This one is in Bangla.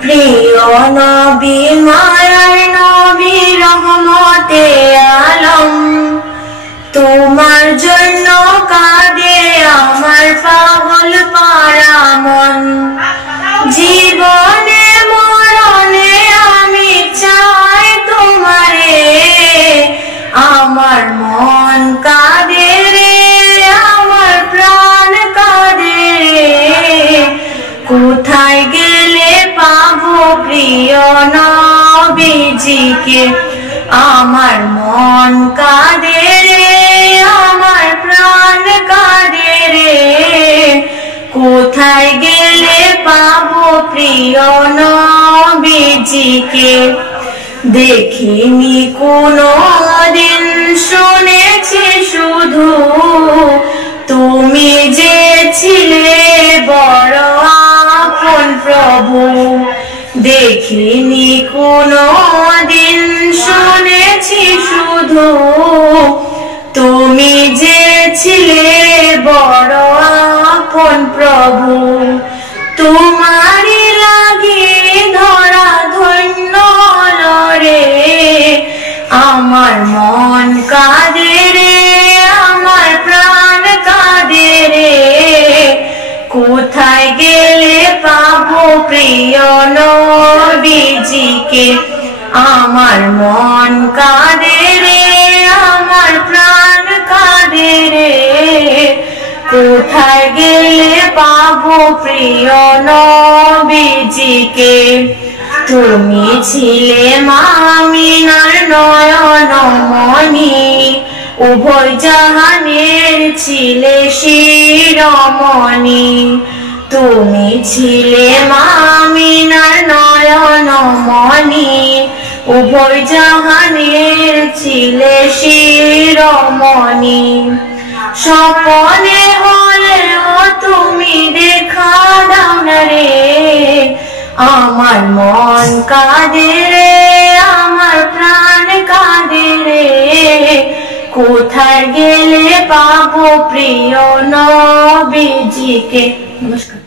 প্রিয় নবী মায়ার নবী রহমতে আলম, তোমার জন্য কাঁদে আমার পাগল পারা মন। জীবনে মরণে আমি চাই তোমারে, আমার মন কাঁদে রে, আমার প্রাণ কাঁদে রে। কোথায় গেলে পাবো প্রিয় নবীজিকে, আমার মন কাঁদে রে, আমার প্রাণ কাঁদে রে। কোথায় গেলে পাবো প্রিয় নবীজিকে, দেখিনি কোনো দিন, শুনেছি শুধু তুমি যে ছিলে বড় আপন প্রভু। দেখিনি কোনো দিন, শুনেছি শুধু তুমি যে ছিলে বড় আপন প্রভু। তোমারই লাগি ধরা ধন্য লরে, আমার মন কাঁদে রে, আমার প্রাণ কাঁদে রে। কোথায় গেলে পাবো প্রিয় নবীজিকে, আমার মন কাঁদে রে, আমার প্রাণ কাঁদে রে। কোথায় গেলে পাবো প্রিয় নবীজিকে, তুমি ছিলে মা আমিনার নয়ন মনি, উভয় জাহানের ছিলে শিরোমণি। তুমি ছিলে মা আমিনার নয়ন মনি, উভয় জাহানের ছিলে শিরোমণি। স্বপনে হলেও তুমি দেখা দাও না রে, আমার মন কাঁদে রে, আমার প্রাণ কাঁদে রে। কোথায় গেলে পাবো প্রিয় নবীজিকে। নমস্কার।